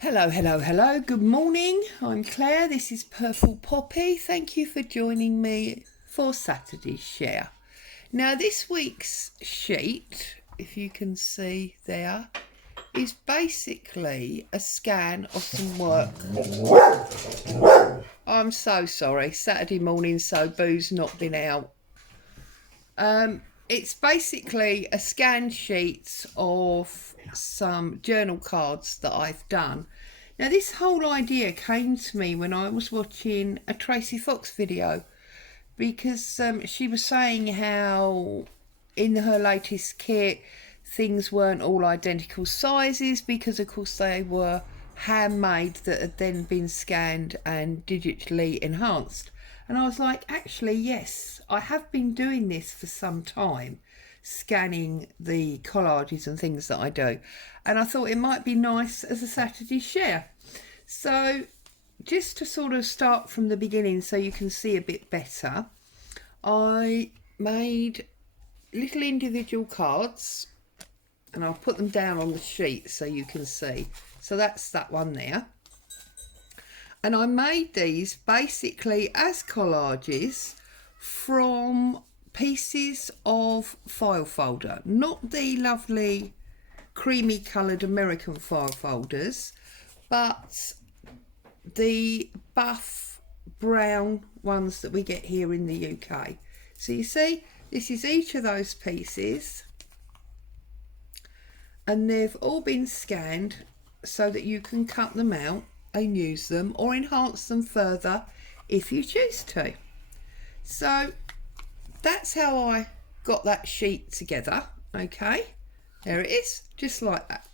Hello, hello, hello. Good morning. I'm Claire. This is Purple Poppy. Thank you for joining me for Saturday's share. Now, this week's sheet, if you can see there, is basically a scan of some work. I'm so sorry. Saturday morning, so Boo's not been out. It's basically a scan sheet of some journal cards that I've done. Now, this whole idea came to me when I was watching a Tracy Fox video, because she was saying how in her latest kit things weren't all identical sizes, because of course they were handmade that had then been scanned and digitally enhanced. And I was like, actually, yes, I have been doing this for some time, scanning the collages and things that I do. And I thought it might be nice as a Saturday share. So just to sort of start from the beginning so you can see a bit better, I made little individual cards and I'll put them down on the sheet so you can see. So that's that one there. And I made these basically as collages from pieces of file folder, not the lovely creamy coloured American file folders, but the buff brown ones that we get here in the UK. So you see, this is each of those pieces, and they've all been scanned so that you can cut them out and use them or enhance them further if you choose to. So that's how I got that sheet together. Okay, there it is, just like that.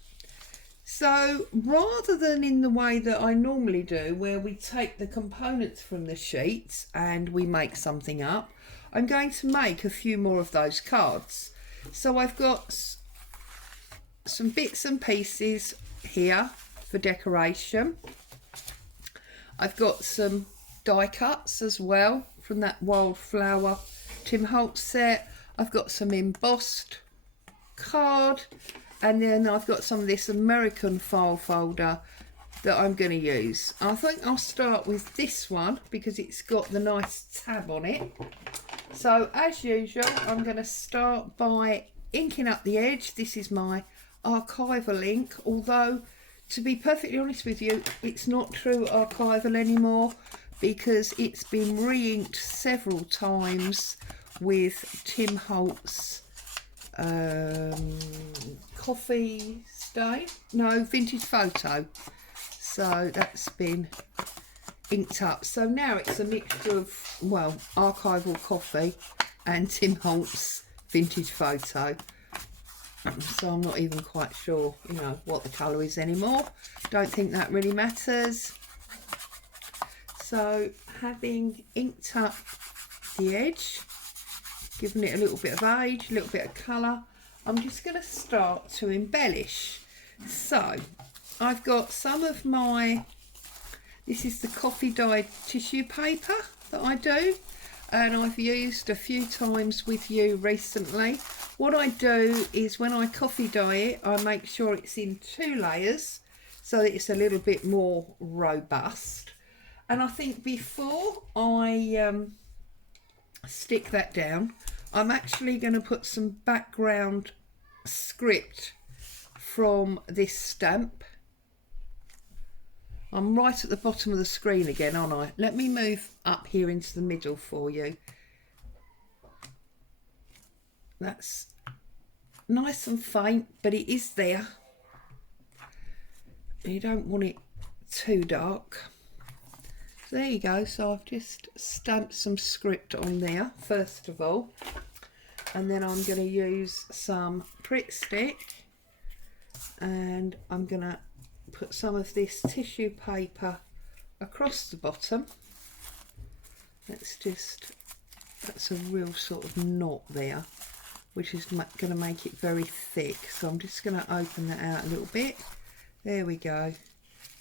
So rather than in the way that I normally do, where we take the components from the sheets and we make something up, I'm going to make a few more of those cards. So I've got some bits and pieces here for decoration. I've got some die cuts as well from that Wildflower Tim Holtz set. I've got some embossed card, and then I've got some of this American file folder that I'm going to use. I think I'll start with this one because it's got the nice tab on it. So as usual, I'm going to start by inking up the edge. This is my archival ink, although to be perfectly honest with you, it's not true archival anymore because it's been re-inked several times with Tim Holtz coffee stain, no, vintage photo. So that's been inked up. So now it's a mixture of, well, archival coffee and Tim Holtz vintage photo. So I'm not even quite sure, you know, what the colour is anymore. Don't think that really matters. So having inked up the edge, giving it a little bit of age, a little bit of colour, I'm just going to start to embellish. So I've got some of my, this is the coffee dyed tissue paper that I do, and I've used a few times with you recently. What I do is when I coffee dye it, I make sure it's in 2 layers so that it's a little bit more robust. And I think before I stick that down, I'm actually going to put some background script from this stamp. I'm right at the bottom of the screen again, aren't I? Let me move up here into the middle for you. That's nice and faint, but it is there. You don't want it too dark. So there you go. So I've just stamped some script on there first of all, and then I'm going to use some Pritt Stick, and I'm going to put some of this tissue paper across the bottom. That's a real sort of knot there, which is going to make it very thick. So I'm just going to open that out a little bit. There we go.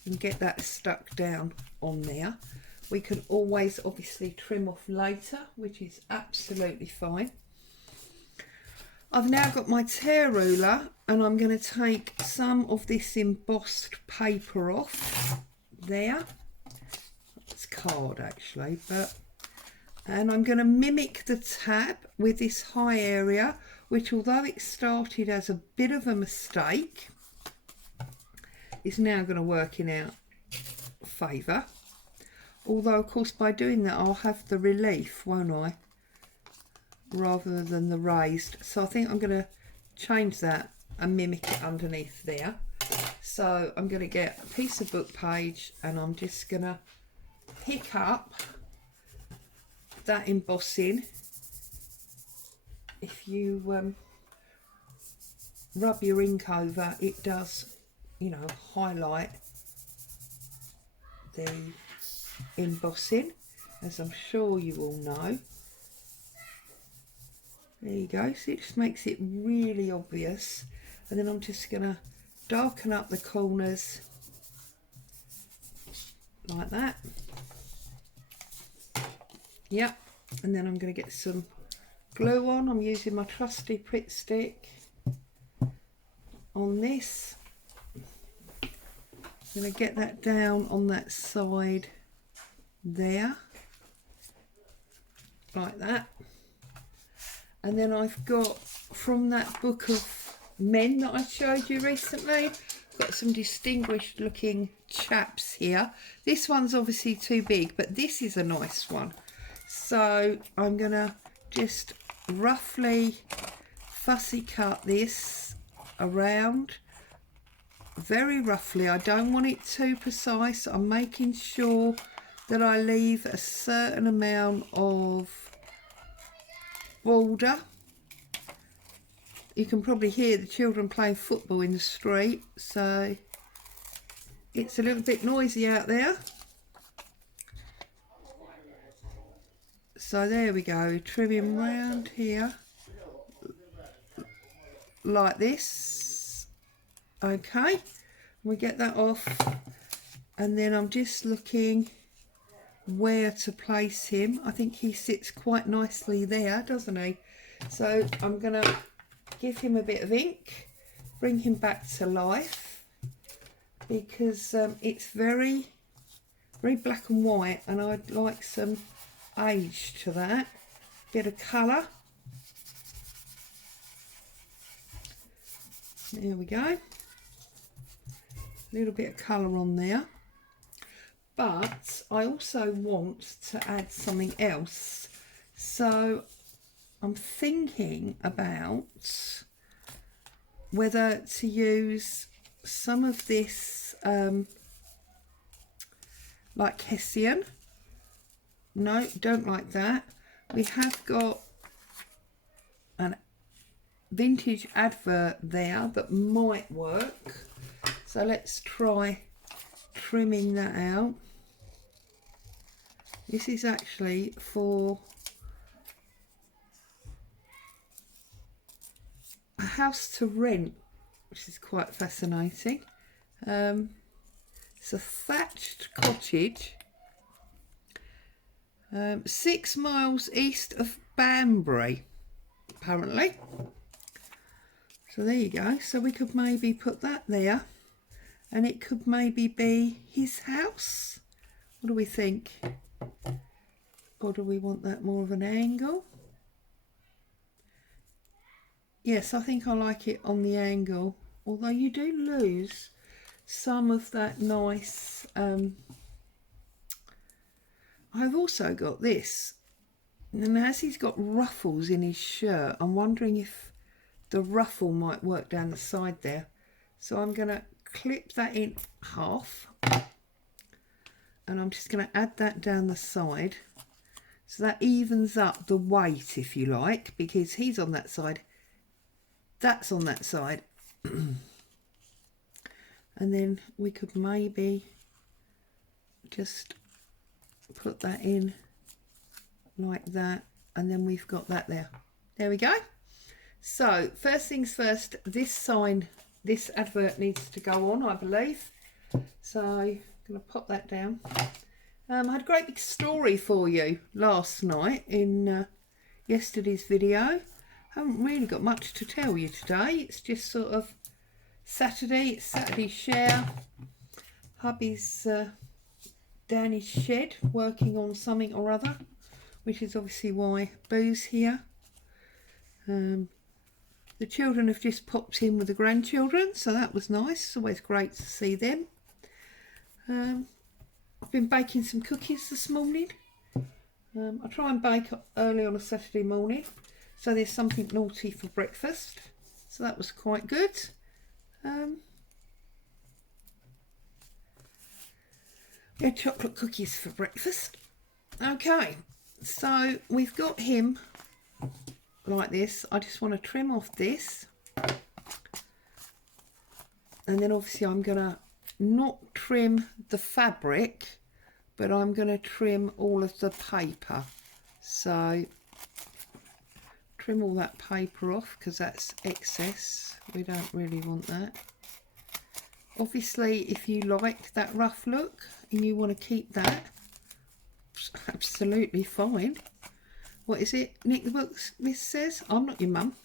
And get that stuck down on there. We can always obviously trim off later, which is absolutely fine. I've now got my tear ruler, and I'm going to take some of this embossed paper off there. It's card actually, and I'm going to mimic the tab with this high area, which although it started as a bit of a mistake, is now going to work in our favour. Although of course by doing that I'll have the relief, won't I, rather than the raised. So I think I'm going to change that and mimic it underneath there. So I'm going to get a piece of book page, and I'm just going to pick up that embossing. If you rub your ink over, it does, you know, highlight the embossing, as I'm sure you all know. There you go. So it just makes it really obvious. And then I'm just going to darken up the corners like that. Yep. And then I'm going to get some glue on. I'm using my trusty Pritt stick on this. I'm going to get that down on that side there, like that. And then I've got, from that book of men that I showed you recently, got some distinguished looking chaps here. This one's obviously too big, but this is a nice one. So I'm going to just roughly fussy cut this around, very roughly. I don't want it too precise. I'm making sure that I leave a certain amount of border. You can probably hear the children playing football in the street, so it's a little bit noisy out there. So there we go, trimming round here like this. Okay, we get that off, and then I'm just looking where to place him. I think he sits quite nicely there, doesn't he? So I'm going to give him a bit of ink, bring him back to life, because it's very black and white, and I'd like some age to that. Bit of colour. There we go. A little bit of colour on there. But I also want to add something else. So I'm thinking about whether to use some of this like Hessian. No, don't like that. We have got an vintage advert there that might work. So let's try trimming that out. This is actually for a house to rent, which is quite fascinating. It's a thatched cottage, 6 miles east of Banbury, apparently. So there you go. So we could maybe put that there, and it could maybe be his house. What do we think? Or do we want that more of an angle? Yes, I think I like it on the angle, although you do lose some of that nice I've also got this, and as he's got ruffles in his shirt, I'm wondering if the ruffle might work down the side there. So I'm going to clip that in half, and I'm just going to add that down the side, so that evens up the weight, if you like, because he's on that side, that's on that side. And then we could maybe just put that in like that, and then we've got that there. There we go. So first things first, this sign, this advert needs to go on, I believe. So I'm going to pop that down. I had a great big story for you last night in yesterday's video. Haven't really got much to tell you today. It's just sort of Saturday. It's Saturday share. Hubby's down his shed working on something or other, which is obviously why Boo's here. The children have just popped in with the grandchildren, so that was nice. It's always great to see them. I've been baking some cookies this morning. I try and bake early on a Saturday morning, so there's something naughty for breakfast. So that was quite good. We had chocolate cookies for breakfast. Okay, so we've got him like this. I just want to trim off this, and then obviously I'm going to not trim the fabric, but I'm going to trim all of the paper. So trim all that paper off because that's excess. We don't really want that. Obviously, if you like that rough look and you want to keep that, it's absolutely fine. What is it? Nick the Booksmith says, I'm not your mum.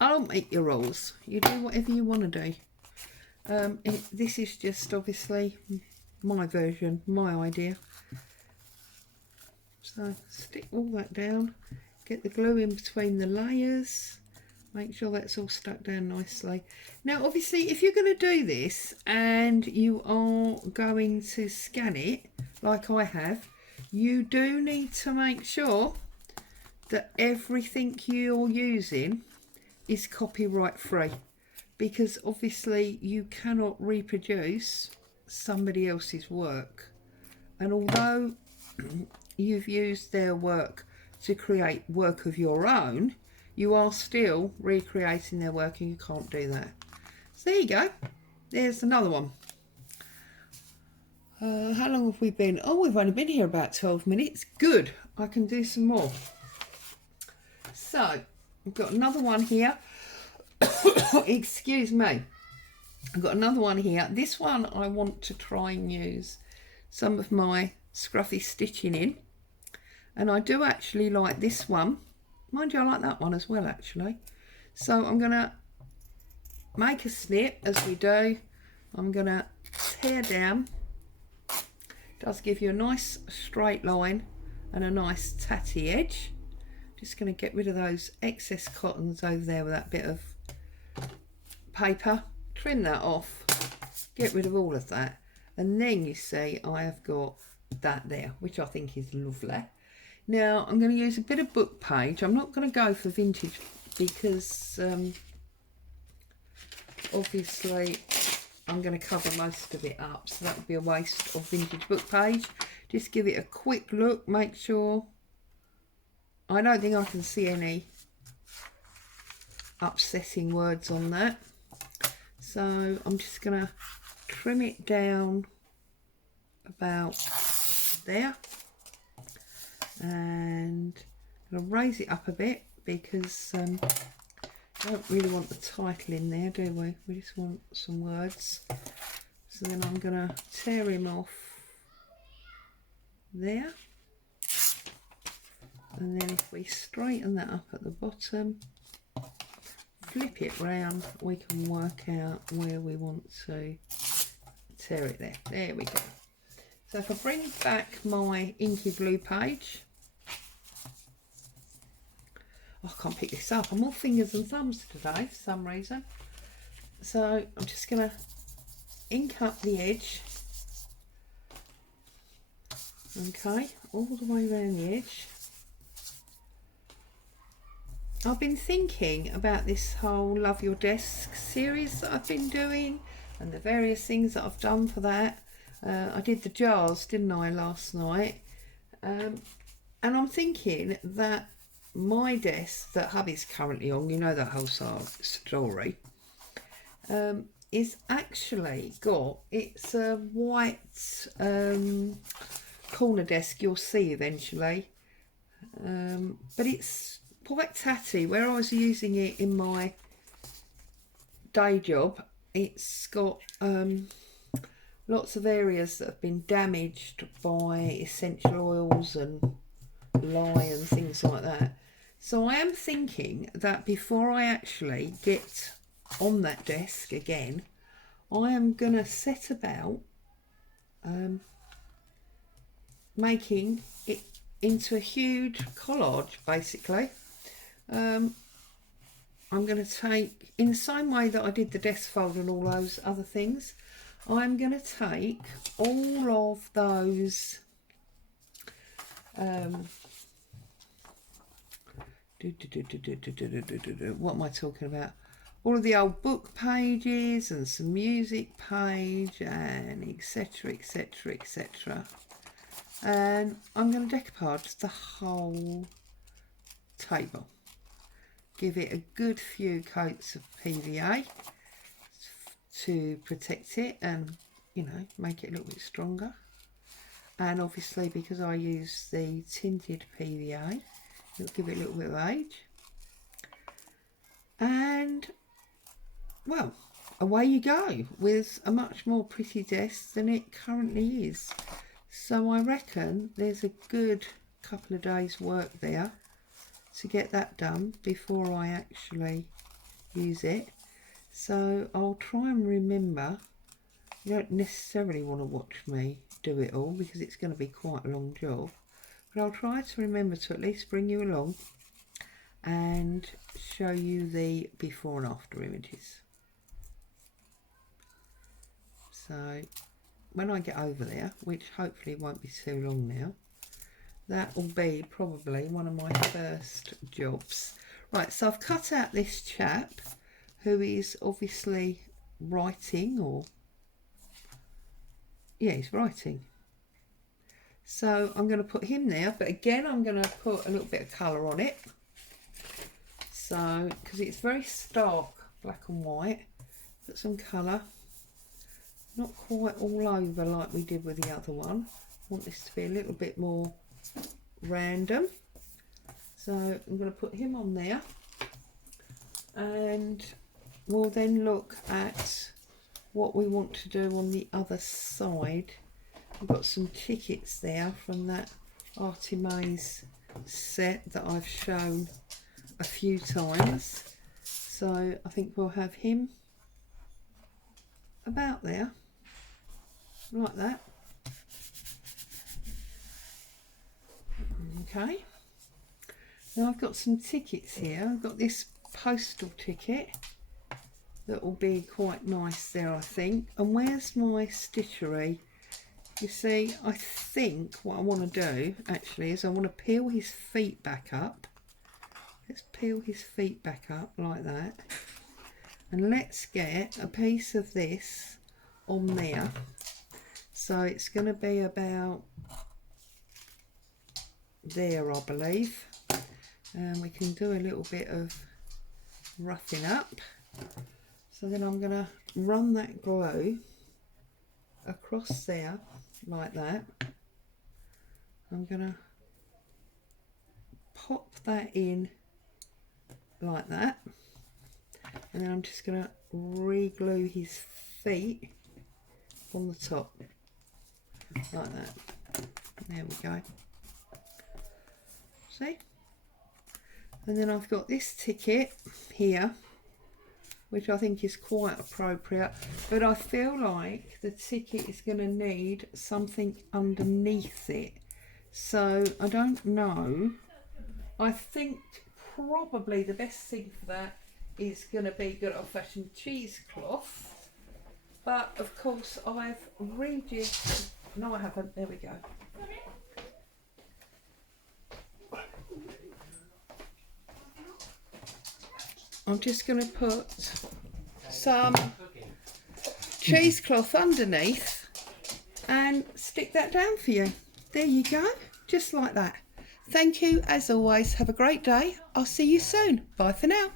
I don't make your rules. You do whatever you want to do. This is just obviously my version, my idea. So stick all that down, get the glue in between the layers, make sure that's all stuck down nicely. Now obviously if you're going to do this and you are going to scan it like I have, you do need to make sure that everything you're using is copyright free, because obviously you cannot reproduce somebody else's work, and although you've used their work to create work of your own, you are still recreating their work and you can't do that. So there you go, there's another one. How long have we been? Oh, we've only been here about 12 minutes. Good, I can do some more. So I've got another one here. Excuse me. I've got another one here. This one I want to try and use some of my scruffy stitching in, and I do actually like this one. Mind you, I like that one as well actually. So I'm going to make a snip as we do. I'm going to tear down. It does give you a nice straight line and a nice tatty edge. Just going to get rid of those excess cottons over there with that bit of paper. Trim that off, get rid of all of that, and then you see I have got that there, which I think is lovely. Now I'm going to use a bit of book page. I'm not going to go for vintage because obviously I'm going to cover most of it up, so that would be a waste of vintage book page. Just give it a quick look, make sure. I don't think I can see any upsetting words on that. So I'm just going to trim it down about there, and I'm going to raise it up a bit because I don't really want the title in there, do we? We just want some words. So then I'm going to tear him off there, and then if we straighten that up at the bottom, flip it round, we can work out where we want to tear it there. There we go. So if I bring back my inky blue page, oh, I can't pick this up. I'm all fingers and thumbs today for some reason. So I'm just going to ink up the edge. Okay, all the way around the edge. I've been thinking about this whole Love Your Desk series that I've been doing and the various things that I've done for that. I did the jars, didn't I, last night? And I'm thinking that my desk that hubby's currently on, you know that whole story, is actually got, it's a white corner desk, you'll see eventually. But it's quite tatty. Where I was using it in my day job, it's got lots of areas that have been damaged by essential oils and lye and things like that. So I am thinking that before I actually get on that desk again, I am going to set about making it into a huge collage, basically. I'm going to take, in the same way that I did the desk fold and all those other things, I'm going to take all of those what am I talking about? All of the old book pages and some music page and etc, etc, etc. And I'm going to decoupage the whole table. Give it a good few coats of PVA to protect it and, you know, make it a little bit stronger. And obviously, because I use the tinted PVA, it'll give it a little bit of age. And, well, away you go with a much more pretty desk than it currently is. So I reckon there's a good couple of days work there to get that done before I actually use it. So I'll try and remember. You don't necessarily want to watch me do it all because it's going to be quite a long job, but I'll try to remember to at least bring you along and show you the before and after images. So when I get over there, which hopefully won't be too long now, that will be probably one of my first jobs. Right, so I've cut out this chap who is obviously writing, or yeah, he's writing. So I'm going to put him there, but again I'm going to put a little bit of colour on it. So, because it's very stark black and white, put some colour. Not quite all over like we did with the other one. I want this to be a little bit more random. So I'm going to put him on there. And we'll then look at what we want to do on the other side. I've got some tickets there from that Artimaze set that I've shown a few times. So I think we'll have him about there, like that. Okay. Now I've got some tickets here. I've got this postal ticket that will be quite nice there, I think. And where's my stitchery? You see, I think what I want to do actually is I want to peel his feet back up. Let's peel his feet back up like that. And let's get a piece of this on there. So it's going to be about there, I believe. And we can do a little bit of roughing up. So then I'm going to run that glue across there like that. I'm going to pop that in like that, and then I'm just going to re-glue his feet on the top like that. There we go. See? And then I've got this ticket here, which I think is quite appropriate, but I feel like the ticket is going to need something underneath it. So I don't know. I think probably the best thing for that is going to be good old-fashioned cheesecloth. But of course I've rejigged. No, I haven't. There we go. I'm just going to put some cheesecloth underneath and stick that down for you. There you go, just like that. Thank you as always. Have a great day. I'll see you soon. Bye for now.